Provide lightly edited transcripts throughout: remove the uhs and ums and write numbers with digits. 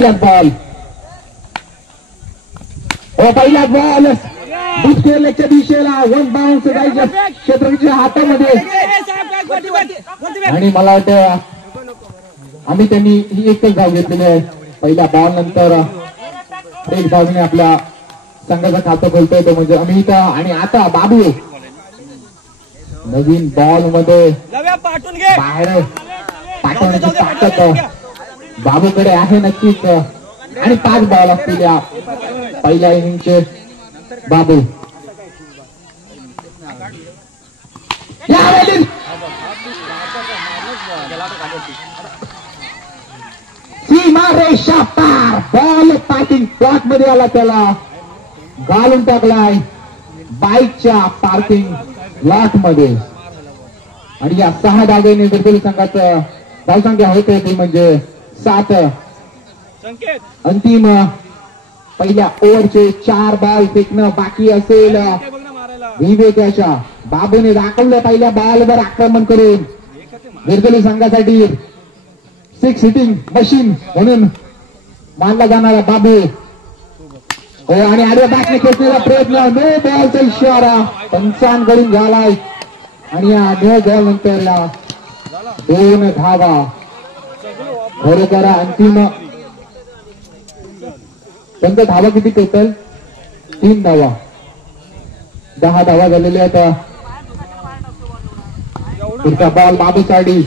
पहिलाच बॉल. पहिलाच बॉल बुटकेलेच्या दिशेला वन बाउन्स जायच्या क्षेत्रच्या हातामध्ये. आणि मला वाटतं आम्ही त्यांनी ही एकच धाव घेतलेली आहे पहिल्या बॉल नंतर. एक धावने आपल्या संघाचं खातं खोलतोय तो म्हणजे अमिता. आणि आता बाबू नवीन बॉल मध्ये बाहेर पाठवण्याची ताकद बाबूकडे आहे नक्कीच. आणि 5 बॉल असतील या पहिल्या इनिंगचे. बाबू यावेळी सीमा रेषा पार. बॉल पार्किंग प्लॉट मध्ये आला, त्याला घालून टाकलाय बाईकच्या पार्किंग लॉट मध्ये. आणि या 6 धावेने बिरबल संघाचं धावसंख्या होते ती म्हणजे 7. अंतिम पहिल्या ओव्हरचे 4 बॉल फेकणं बाकी असेल विवेकाच्या. बाबूने दाखवलं पहिल्या बॉलवर आक्रमण करून बिरबल संघासाठी 6 हिटिंग मशीन म्हणून मानला जाणारा बाबू. आणि आडव्या बॅटने खेचण्याचा प्रयत्न. नो बॉलचा इशारा पंचांकडून झालाय. आणि या नो बॉल नंतर 2 धावा. बरोबर अंतिम त्यांचा धावा किती टोटल? 3 धावा. 10 धावा झालेल्या आहेत. पुढचा बॉल बाबूसाठी.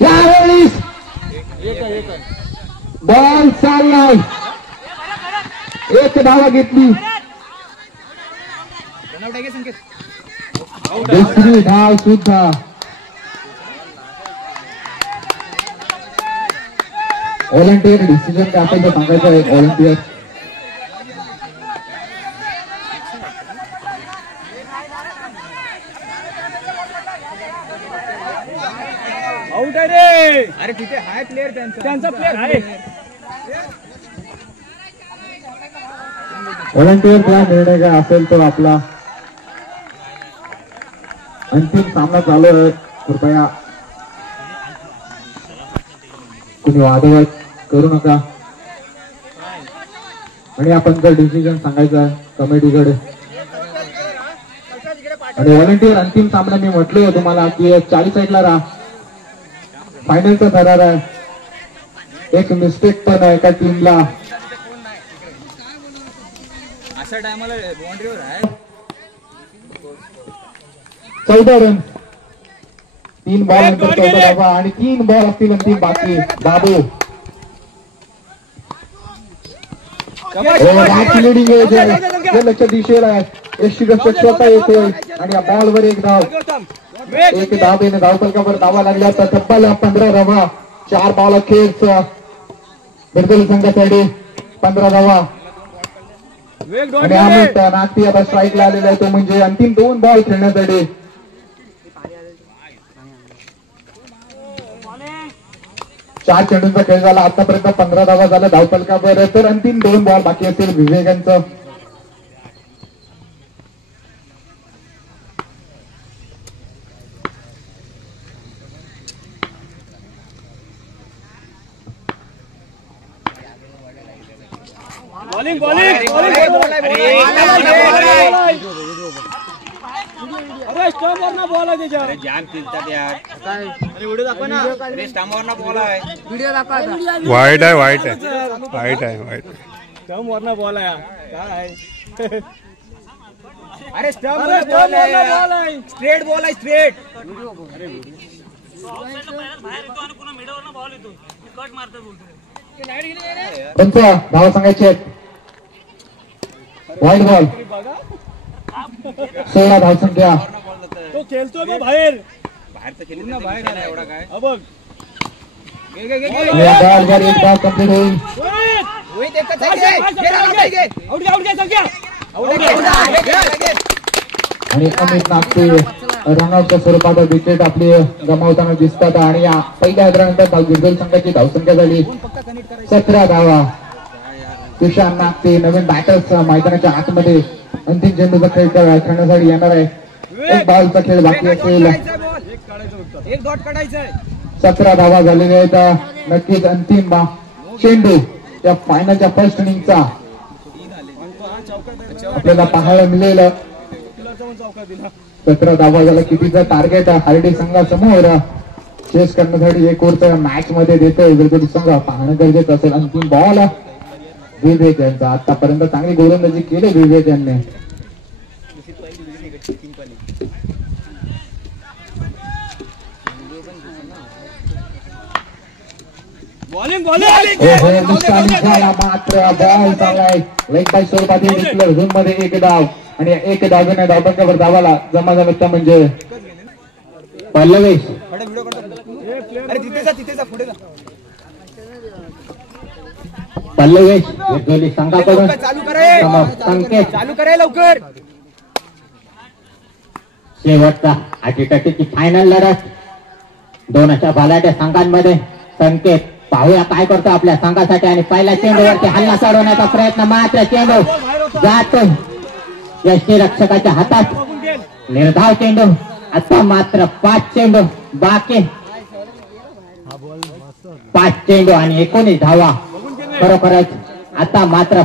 यावेळी बॉल चाललाय. 1 धावा घेतली. दुसरी धाव सुद्धा. व्हॉलंटियर डिसिजन काय आपल्याला सांगायचं आहे. व्हॉलंटियर आउट आहे रे. अरे तिथे हाय प्लेअर त्यांचा प्लेअर आहे. व्हॉलंटियरचा निर्णय काय असेल तो आपला. अंतिम सामना चालू आहे. कृपया कुणी वादवाद करू नका. आणि आपण जर डिसिजन सांगायचं कमिटीकडे. आणि व्हॉलंटियर अंतिम सामना मी म्हटलं तुम्हाला की 40 साईडला राहा. फायनलचा थरार आहे. एक मिस्टेक पण आहे एका टीमला. अशा टायमाला बाउंड्रीवर आहे. 14 रन. 3 बॉल नंतर 14 धावा. आणि 3 बॉल असतील अंतिम बाकी. बाबू लिडिंग लक्ष दिशेला आहे. यशस्वी येतोय. आणि या बॉलवर 1 धाव. 1 धावेने धावफलकावर धावा लागल्या तर तब्बल 15 धावा. 4 बॉल अखेर बिरबल संघासाठी 15 धावा. आणि अमित नागती आता स्ट्राईकला आलेला आहे तो म्हणजे अंतिम 2 बॉल खेळण्यासाठी. 4 चेंडूंचा खेळ झाला आतापर्यंत. 15 धावा झाला धावफलकावर. तर अंतिम 2 बॉल बाकी असेल विवेकांचं. बॉलिंग बॉलिंग अरे स्टंपवर ना बॉल आहे त्याच्यावर. जाम फिरतात यार. अरे व्हिडिओ दाखव ना. अरे स्टंपवर ना बॉल आहे. व्हिडिओ दाखव. वाईट आहे वाईट आहे वाईट आहे वाईट. स्टंपवर ना बॉल आहे. काय अरे स्टंपवर बॉल आहे. स्ट्रेट बॉल आहे स्ट्रेट. त्यांचा धावा सांगायचे वाईट बॉल. 16 धावसंख्या. तो खेळतोय बघ बाहेर. बाहेरचं खेळून ना बाहेर आला एवढा काय. बघ बॉलवर 1 धाव कंप्लीट होईल. आणि अमित नागते रनआउटच्या स्वरूपात विकेट आपली गमावताना दिसतात. आणि या पहिल्या हदरानंतर बिरबल संघाची धावसंख्या झाली 17 धावा. तुषार नागते नवीन बॅटर्स मैदानाच्या आतमध्ये अंतिम चेंडूचा खेळ खेळण्यासाठी येणार आहे. 1 बॉलचा खेळ बाकी असेल. एक डॉट काढायचा आहे. 17 धावा झालेल्या आहेत. नक्कीच अंतिम चेंडू या फायनलच्या फर्स्ट इनिंगचा आपल्याला पाहायला मिळेल. 17 धावा झाला. कितीचा टार्गेट हार्डी संघासमोर चेस करण्यासाठी एक ओव्हरचा मॅच मध्ये देतोय विदर्भ संघ. पाहणं गरजेचं असेल. अंतिम बॉल विवेक यांचा. आतापर्यंत चांगली गोलंदाजी केली विवेक यांनी. मात्र बॉल चाललाय लेग बाय स्वरूपात डिक्लेअर झोन मध्ये एक धाव आणि एक धावेने धावपट्ट्यावर धावाला जमा झाला म्हणजे पल्लवेश. पल्लवेश विरजोली संघाकडून संकेत चालू करे लवकर. शेवटचा अटीतटीची फायनल लढत दोन अशा भालाट्या संघांमध्ये. संकेत पाहूया काय करतो आपल्या संघासाठी आणि पहिल्या चेंडूवरती हल्ला चढवण्याचा प्रयत्न. मात्र चेंडू जातो यष्टीरक्षकाच्या हातात. निर्धाव चेंडू. आता मात्र 5 चेंडू बाकी. 5 चेंडू आणि 19 धावा. खरोखरच आता मात्र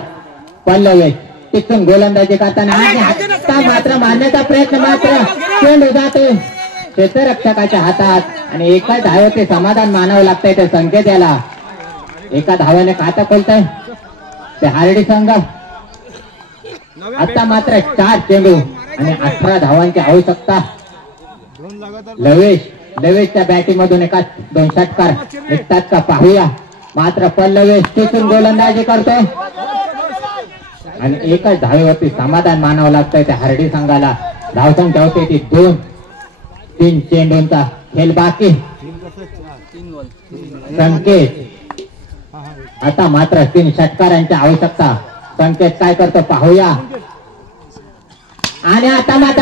पल्लवेश तिथून गोलंदाजी करताना आणि आता मात्र मारण्याचा प्रयत्न. मात्र चेंडू जातो क्षेत्ररक्षकाच्या हातात आणि एका धावेचे समाधान मानावं लागतंय ते संकेत याला. एका धावाने खाता खोलतंय ते हार्डी संघ. आता मात्र 4 चेंडू आणि 18 धावांची आवश्यकता. लवेशच्या बॅटिंग मधून एका 2 षटकार निघतात का पाहूया. मात्र पल्लवेश तिथून गोलंदाजी करतोय आणि एकाच धावेवरती समाधान मानावं लागतंय त्या हार्डी संघाला. धावसंख्या होते ती 2-3 चेंडूंचा खेळ बाकी. संकेत आता मात्र 3 षटकारांची आवश्यकता. संकेत काय करतो पाहूया आणि आता मात्र